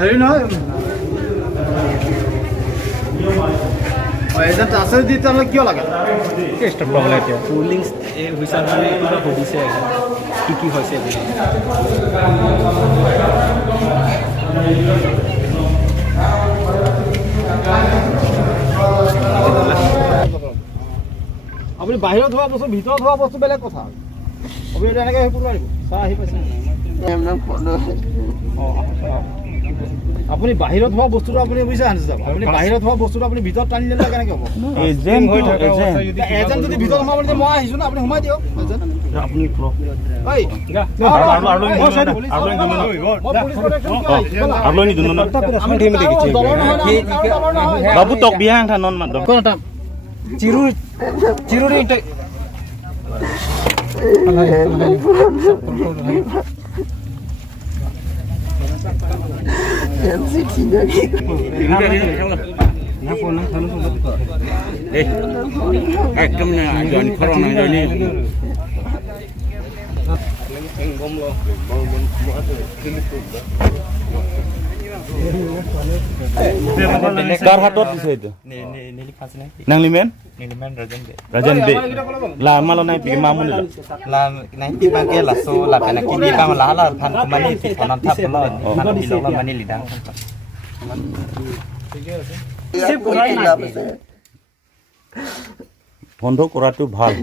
হেৰি নহয় এজেণ্ট আছে যদি তেতিয়াহ'লে কিয় লাগে পুলিং হৈছে সুধিছে কি হৈছে আপুনি বাহিৰত হোৱা বস্তু ভিতৰত হোৱা বস্তু বেলেগ কথা আপুনি এতিয়া এনেকৈ কৰিব পাৰিব চাহ আহি পাইছে আপুনি বাহিৰত হোৱা বস্তুটো আপুনি বুজিছে আপুনি বাহিৰত হোৱা বস্তুটো আপুনি ভিতৰত টানি দিলে কেনেকৈ হ'ব এজেণ্ট যদি ভিতৰত সোমাব নিদিয়ে মই আহিছোঁ ন আপুনি সোমাই দিয়ক বাবু তক বিহা নন মাত একদম না জন করোনা জনি কাৰ হাতত দিছে এইটো নাংলিমেন ৰাজন দে লা মালো নাই পি মামুন লা নাই pi bangke lasso la kana kini bang la la phan mani pi konan thap lo mani lo mani lidang বন্ধ কৰাটো ভাল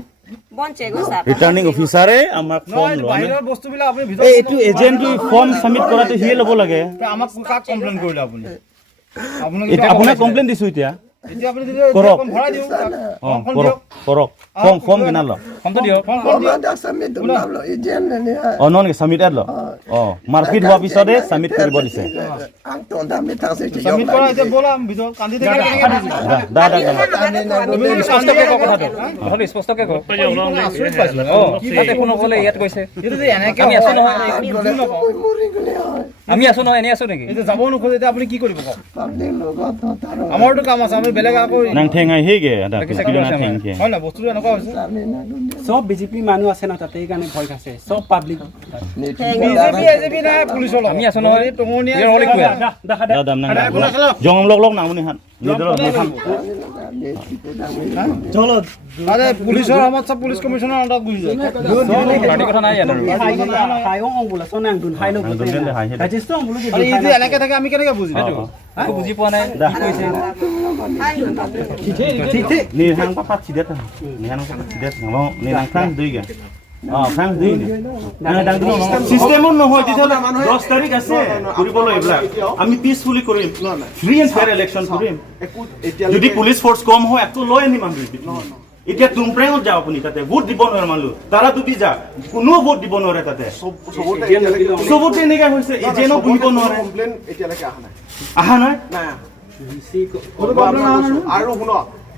ৰিটাৰ্নিং অফিচাৰে আমাক ফৰ্ম লয় বাহিৰৰ বস্তুবিলাক আপুনি ভিতৰত এইটো এজেণ্টে ফৰ্ম সাবমিট কৰাটো হিয়ে ল'ব লাগে আমাক কাক কমপ্লেইন কৰিলে আপুনি আপোনাক কমপ্লেইন দিছো এতিয়া এতিয়া আপুনি যদি কৰক ভৰাই দিওঁ কৰক ফৰ্ম কিনা ল ফৰ্মটো দিয়ক নন সাবমিট ল মাৰপিট হোৱাৰ পিছতে সাবমিট কৰিব দিছে সাবমিট কৰা এতিয়া বলাম ভিতৰত কান্দি থাকে দাদা স্পষ্টকৈ ক কথাটো স্পষ্টকৈ ক আচৰিত পাইছোঁ কি তাতে কোনো ক'লে ইয়াত কৈছে এইটো যে এনেকৈ আমি আছো নহয় এনে আছো নেকি এইটো যাব নোখোজে এতিয়া আপুনি কি কৰিব কওক আমাৰতো কাম আছে আমি বেলেগ আকৌ নাংঠেঙাই হেগে নাংঠেঙে হয় না বস্তুটো এনেকুৱা হৈছে সব বিজেপি মানুহ আছে না তাতে কাৰণে ভয় খাইছে সব পাব্লিক বিজেপি নাই পুলিচৰ আমি আছো নহয় টঙনীয়া জং লগ নামনি হাত চলো আরে পুলিশের আমার সব পুলিশ কমিশনার আন্ডার গুজি যায় গাড়ি কথা নাই জানো হাইং অং বলা সোনাং দুন হাইলো রাজেশ অং বলা আরে এই যে এলাকা থেকে আমি কেনেকে বুঝি একো বুজি পোৱা নাই কি কৈছে ঠিক ঠিক নিহাং পাপা চিদেত নিহাং পাপা চিদেত নাম নিহাং ফ্রান্স দুইগা ফ্রান্স দুই সিস্টেমও নহয় তেতিয়াহ'লে 10 তাৰিখ আছে কৰিবলৈ এইবিলাক আমি পিছফুলি কৰিম ফ্ৰী এণ্ড ফেয়াৰ ইলেকশ্যন কৰিম যদি পুলিচ ফোৰ্স কম হয় একটো লৈ আনিম আমি এতিয়া তুমপ্ৰেঙত যাও আপুনি তাতে ভোট দিব নোৱাৰে মানুহ তাৰা দুবি যা কোনো ভোট দিব নোৱাৰে তাতে সবতে এনেকা হৈছে এজেনো বুলিব নোৱাৰে কমপ্লেইন এতিয়ালৈকে আহা নাই আৰু শুন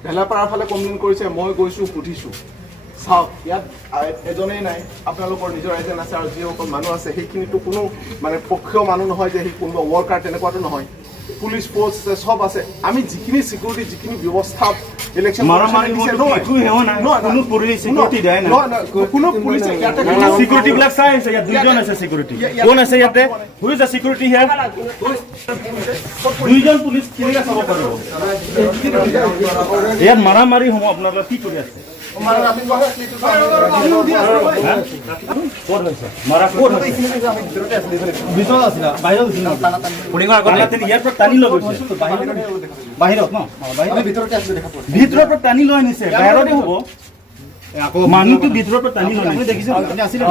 ঢেলাপাৰাৰ ফালে কমপ্লেইন কৰিছে মই গৈছো সুধিছো চাওক ইয়াত এজনেই নাই আপোনালোকৰ নিজৰ এজেণ্ট আছে আৰু যিসকল মানুহ আছে সেইখিনিতো কোনো মানে পক্ষীয় মানুহ নহয় যে সেই কোনোবা ৱৰ্কাৰ তেনেকুৱাতো নহয় পুলিচ ফোৰ্স সব আছে আমি যিখিনি সিকিউৰিটি যিখিনি ব্যৱস্থা ইলেকশন মারামারি দিছে একো হেও নাই কোনো পুলিশ সিকিউরিটি দেয় না কোনো পুলিশ ইয়াতে সিকিউরিটি ব্লক চাই আছে ইয়াত দুইজন আছে সিকিউরিটি কোন আছে ইয়াতে who is the security here দুইজন পুলিশ কিনেকা চাব পাৰিব ইয়াত মাৰামাৰি হম আপোনালোকে কি কৰি আছে মাৰা কোড ভিতৰত আছিল বাহিৰত আছিল পুলিঙৰ আগত ইয়াৰ পৰা টানি লৈ গৈছে বাহিৰত ন আমি ভিতৰতে আছে দেখা পাইছো ভিতৰৰ পৰা টানি লৈ আনিছে বাহিৰতে হ'ব আকৌ মানুহটো ভিতৰৰ পৰা টানি লৈ আপুনি দেখিছে আপুনি আছিল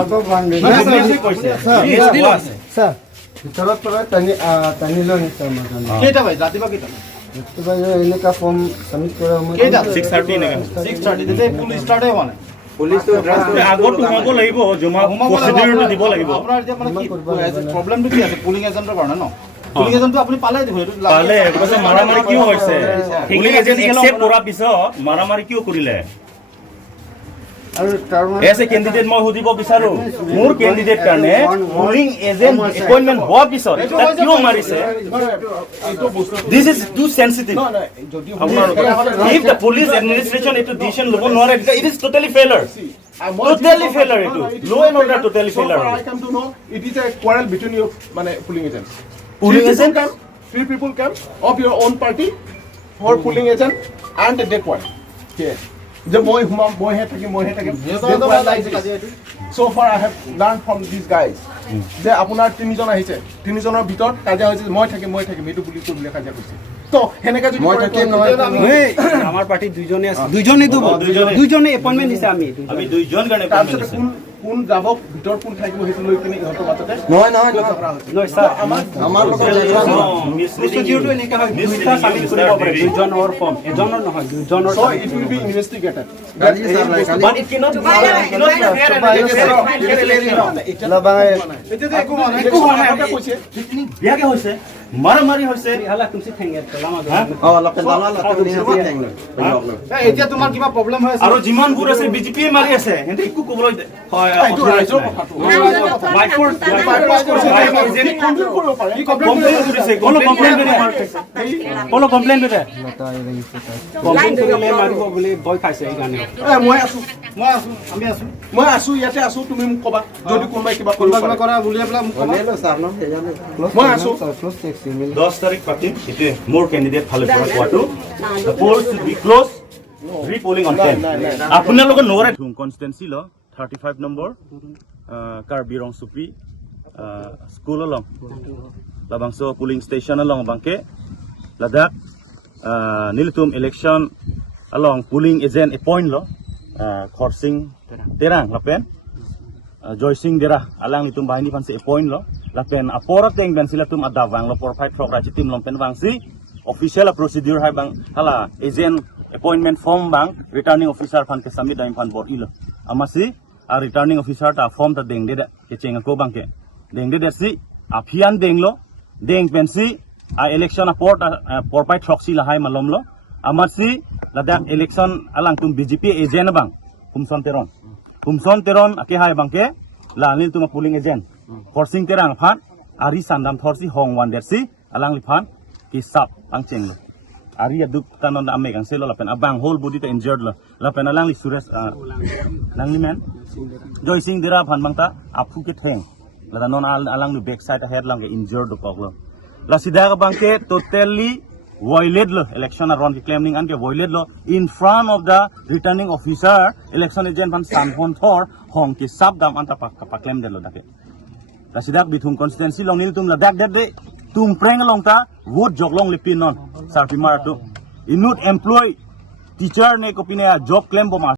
আছে স্যাৰ ভিতৰত পৰা টানি লৈ নিছে আমাৰ কেইটা বাজি ৰাতিপুৱা কেইটা এনেকা ফৰ্ম সাবমিট কৰা মই কেইটা 6:30 এনেকা 6:30 তেতিয়া পুলিচ ষ্টাৰ্ট হোৱা নাই পুলিচটো আগত সোমাব লাগিব জমা প্ৰচিডিউৰটো দিব লাগিব আপোনাৰ এতিয়া মানে কি প্ৰবলেমটো কি আছে পুলিং এজেণ্টৰ কাৰণে ন পুলিং এজেণ্টটো আপুনি পালে দিব এইটো পালে কৈছে মাৰামাৰি কিয় হৈছে পুলিং এজেণ্ট একসেপ্ট কৰাৰ পিছত মাৰামাৰি কিয় কৰিলে আৰু তাৰ এছে কেণ্ডিডেট মই সুধিব বিচাৰো মোৰ কেণ্ডিডেট কাৰণে পুলিং এজেণ্ট এপইন্টমেন্ট হোৱাৰ পিছত তাক কিয় মাৰিছে this is too sensitive if the police administration it decision ল'ব নোৱাৰে it is totally failure Totally failure itu. Law and order totally So far, failure. I come to know it is a quarrel between your polling agents. Polling agent? Three people came of your own party, or polling agent, and they quarrel. Okay. The boy had taken. So far, I have learned from these guys. যে আপোনাৰ তিনিজন আহিছে তিনিজনৰ ভিতৰত কাজিয়া হৈছে মই থাকিম এইটো বুলি কৈ বুলি কাজিয়া কৰিছে তো হেনেকা যদি মই থাকিম নহয় আমাৰ পাৰ্টি দুইজনে আছে দুইজনে দিব দুইজনে এপইন্টমেন্ট দিছে আমি দুইজন কাৰণে তাৰপিছত কোন যাব ভিতৰ কোন থাকিব সেইটো লৈ কিনে ইহঁতৰ মাজতে নহয় স্যাৰ আমাৰ লগত প্ৰচিডিউৰটো এনেকা হয় দুইটা সামিল কৰিব পাৰে দুইজনৰ ফৰ্ম এজনৰ নহয় দুইজনৰ so it will be investigated but it cannot বিয়াকে হৈছে মাৰামাৰি হৈছে হালা তুমি ঠেঙে লামা এতিয়া তোমাৰ কিবা প্ৰব্লেম হৈ আছে আৰু যিমানবোৰ আছে বিজেপিয়ে মাৰি আছে হেঁতে একো ক'বলৈ হয় কমপ্লেইন কৰিছে কোনো কমপ্লেইন কৰে কমপ্লেইন কৰিলে মাৰিব বুলি ভয় খাইছে এইকাৰণে মই আছো ইয়াতে আছো তুমি মোক ক'বা যদি কোনোবাই কিবা কৰিব কৰা বুলি পেলাই মোক ক'বা মই আছো 10 তাৰিখ পাতিম এটোৱে মোৰ কেণ্ডিডেট ফালে পৰা কোৱাটো the polls should be closed repolling on 10 আপোনালোকে নৰে ধুম কনষ্টেন্সি ল 35 নম্বৰ কাৰ্বি ৰং সুপি school long লাবাংso polling station along bangke ladak nilitum election along polling agent appoint lo khorsing terang lapen joysing dera alang nitum bahini pansi appoint lo lapen aporat teng ben silatum adawang lo por fight frog rajitim lompen bangsi official procedure hai bang hala agent appointment form bang returning officer fan ke submit daim fan board ilo amasi a returning officer ta form ta deng de ke chenga ko bangke deng de si afian deng lo deng pensi a election aport por fight proxy la hai malom lo amasi ladak election alang tum BJP agent bang kumson teron ake hai bangke la nil tum polling agent forcing terang phan ari sandam thorsi hong wan dersi alang li phan ki sap angcheng lo ari aduk tanon da amek ang selo lapen abang whole body ta injured lo lapen alang li sures nang li men joy sing dira phan bangta aphu ke theng la non alang lu back side head lang ke injured do pok lo la sida ka bangke totally violate lo election aron ki claiming an ke violate lo in front of the returning officer election agent phan sanhon thor hong ki sap dam anta pa claim de lo dake la sidak Bithung constituency long nil tum la dak de tum preng long ta vote joglong lipin non sarpi maratu inut employ teacher ne kopine job claim bo